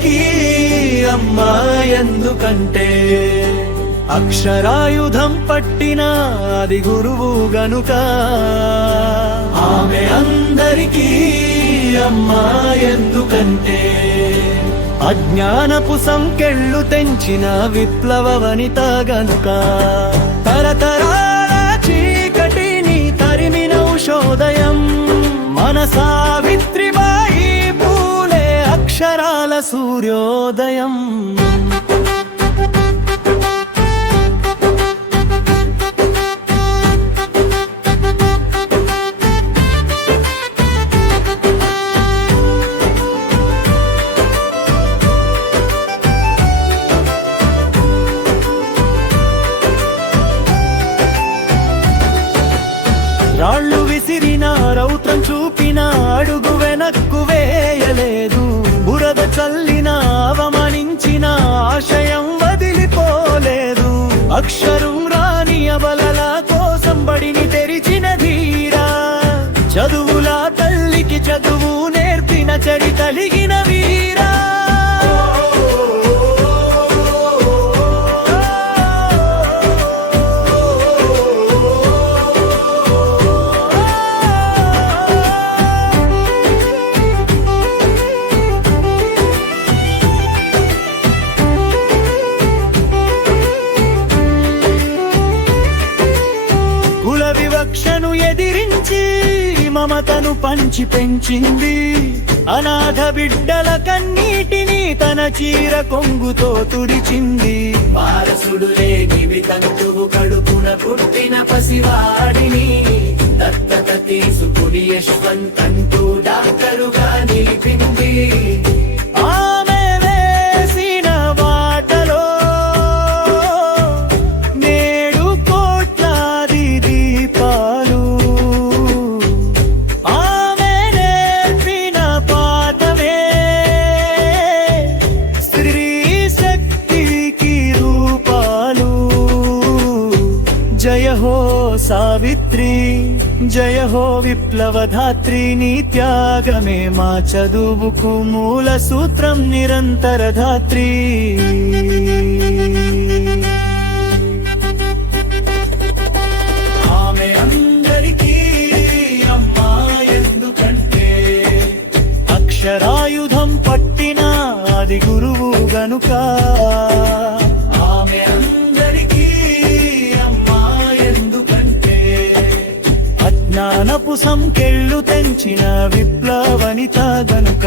అందరికీ అమ్మ ఎందుకంటే అక్షరాయుధం పట్టిన అది గురువు గనుక. ఆమె అందరికీ అమ్మ ఎందుకంటే అజ్ఞానపు సంకెళ్ళు తెంచిన విప్లవ వనిత గనుక. తరతరాల చీకటిని తరిమిన ఉషోదయం మన సావిత్రిబాయి పూలే అక్షరాల సూర్యోదయం. రాళ్ళు విసిరిన రౌత్రం చూపిన అడుగు వెనక్కు వేయలేదు. బురద చల్లిన అవమానించిన ఆశయం వదిలిపోలేదు. అక్షరం రాని అబలల కోసం బడిని తెరిచిన ధీరా, చదువుల తల్లికి చదువు నేర్పిన చడి కలిగిన వీరా. వివక్షను ఎదిరించి మమతను పంచి పెంచింది. అనాథ బిడ్డల కన్నీటిని తన చీర కొంగుతో తుడిచింది. వారసుడు లేని తంతువు కడుపున పుట్టిన పసివాడిని దత్తత తీసుకుని యశ్వంతంటూ డాక్టరుగా నిలిపింది. ఆమె వేసిన బాటలో నేడు కోట్లాది దీపాలు. ఆమె నేర్పిన పాఠమే స్త్రీ శక్తికి రూపాలు. జయ హో సావిత్రి, జయ హో విప్లవధాత్రి. నీ త్యాగమే మా చదువుకు మూల సూత్రం, నిరంతర ధాత్రి. ఆమె అందరికీ అమ్మ ఎందుకంటే అక్షరాయుధం పట్టిన అది గురువు గనుక. ఆమె అందరికీ అమ్మ ఎందుకంటే అజ్ఞానపు సంకెళ్ళు తెంచిన విప్లవనిత గనుక.